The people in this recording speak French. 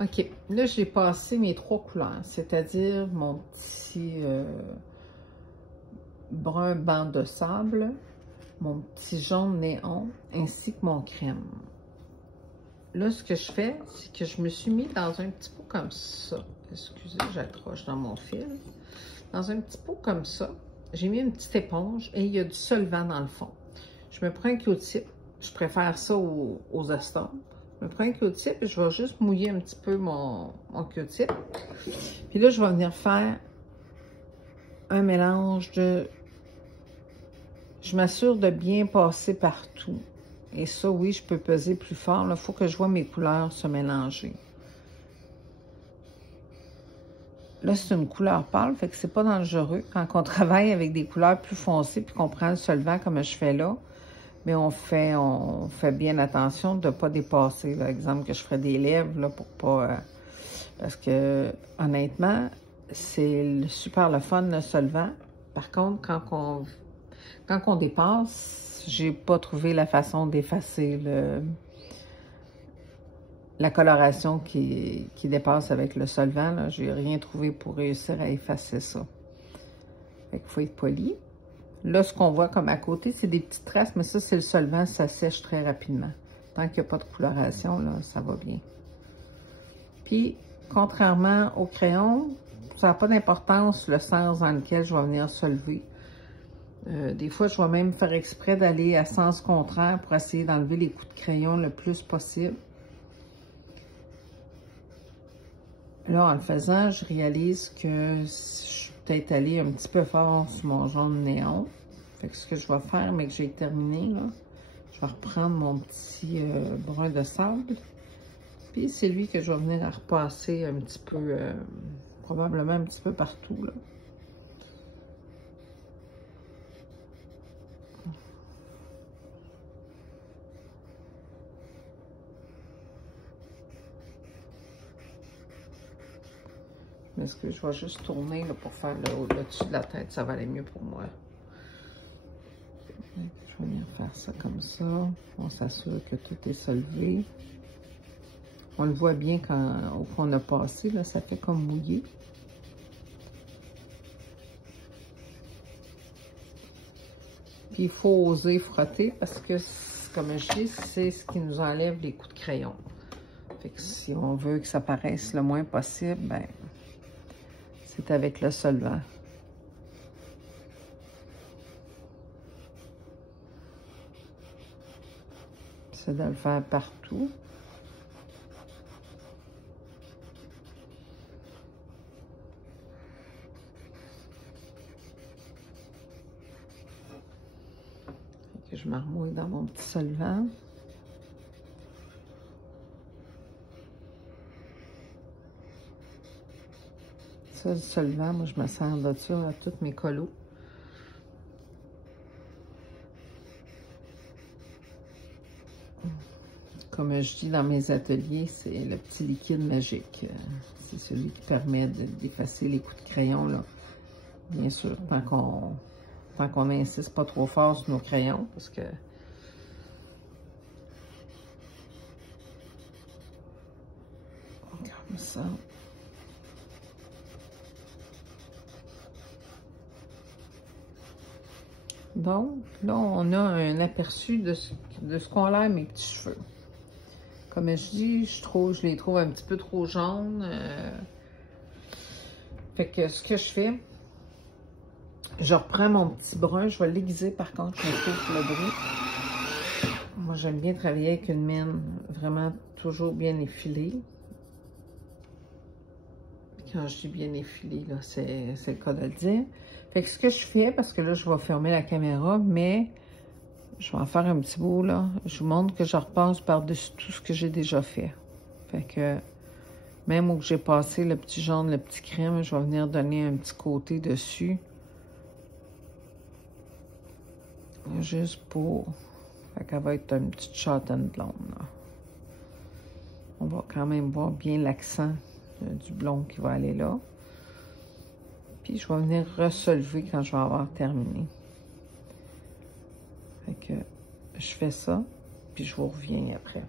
OK. Là, j'ai passé mes 3 couleurs, c'est-à-dire mon petit brun banc de sable, mon petit jaune néon, ainsi que mon crème. Là, ce que je fais, c'est que je me suis mis dans un petit pot comme ça. Excusez, j'accroche dans mon fil. Dans un petit pot comme ça, j'ai mis une petite éponge et il y a du solvant dans le fond. Je me prends un Q-tip. Je préfère ça aux estompes. Je me prends un Q-tip et je vais juste mouiller un petit peu mon Q-tip. Puis là, je vais venir faire un mélange de... Je m'assure de bien passer partout. Et ça, oui, je peux peser plus fort. Il faut que je vois mes couleurs se mélanger. Là, c'est une couleur pâle, fait que c'est pas dangereux. Quand on travaille avec des couleurs plus foncées puis qu'on prend le solvant comme je fais là, mais on fait bien attention de ne pas dépasser. Par exemple, que je ferais des lèvres là, pour pas... parce que, honnêtement, c'est super le fun, le solvant. Par contre, quand on dépasse, j'ai pas trouvé la façon d'effacer la coloration qui dépasse avec le solvant. J'ai rien trouvé pour réussir à effacer ça. Fait qu'il faut être poli. Là, ce qu'on voit comme à côté, c'est des petites traces, mais ça, c'est le solvant, ça sèche très rapidement. Tant qu'il n'y a pas de coloration, là, ça va bien. Puis, contrairement au crayon, ça n'a pas d'importance le sens dans lequel je vais venir solver. Des fois, je vais même faire exprès d'aller à sens contraire pour essayer d'enlever les coups de crayon le plus possible. Là, en le faisant, je réalise que je suis peut-être allée un petit peu fort sur mon jaune néon. Fait que ce que je vais faire, mais que j'ai terminé, là, je vais reprendre mon petit brun de sable. Puis c'est lui que je vais venir à repasser un petit peu, probablement un petit peu partout, là. Est-ce que je vais juste tourner là, pour faire le dessus de la tête, ça va aller mieux pour moi. Je vais venir faire ça comme ça. On s'assure que tout est solvé. On le voit bien quand on a passé, là, ça fait comme mouillé. Puis il faut oser frotter parce que, comme je dis, c'est ce qui nous enlève les coups de crayon. Fait que si on veut que ça paraisse le moins possible, ben c'est avec le solvant. C'est de le faire partout. Fait que je m'armouille dans mon petit solvant. Ça, le solvant, moi, je me sers de ça à tous mes colos. Comme je dis dans mes ateliers, c'est le petit liquide magique. C'est celui qui permet d'effacer les coups de crayon, là. Bien sûr, tant qu'on n'insiste pas trop fort sur nos crayons, parce que... Comme ça. Donc, là, on a un aperçu de ce qu'ont l'air mes petits cheveux. Comme je dis, je les trouve un petit peu trop jaunes. Fait que ce que je fais, je reprends mon petit brun. Je vais l'aiguiser par contre, je me trouve le bruit. Moi, j'aime bien travailler avec une mine vraiment toujours bien effilée. Quand je dis bien effilée, là, c'est le cas de le dire. Fait que ce que je fais, parce que là, je vais fermer la caméra, mais je vais en faire un petit bout, là. Je vous montre que je repasse par-dessus tout ce que j'ai déjà fait. Fait que, même où j'ai passé le petit jaune, le petit crème, je vais venir donner un petit côté dessus. Juste pour... Fait qu'elle va être une petite châtaine blonde, là. On va quand même voir bien l'accent du blond qui va aller là. Puis je vais venir reselever quand je vais avoir terminé. Fait que je fais ça, puis je vous reviens après.